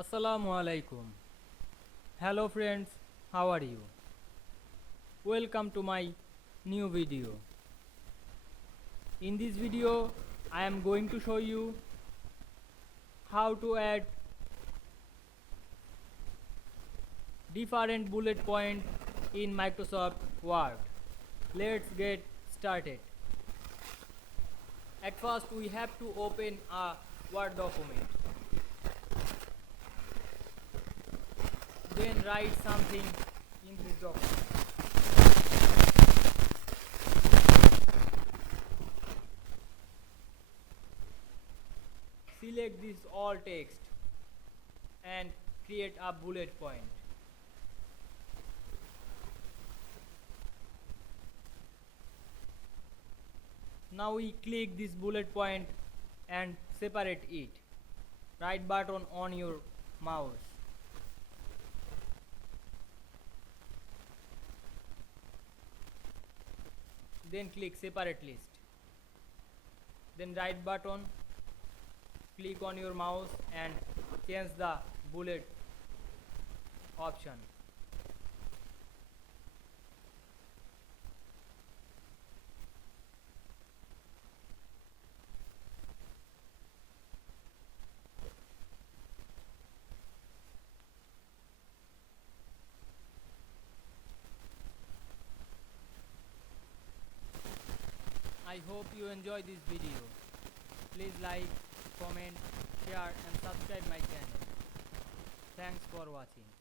Assalamu alaikum. Hello friends, how are you? Welcome to my new video. In this video, I am going to show you how to add different bullet point in Microsoft Word. Let's get started. At first, we have to open a Word document. Then write something in this document. Select this all text and create a bullet point. Now we click this bullet point and separate it. Right button on your mouse. Then click separate list. Then right button, click on your mouse and change the bullet option. I hope you enjoy this video. Please like, comment, share and subscribe my channel. Thanks for watching.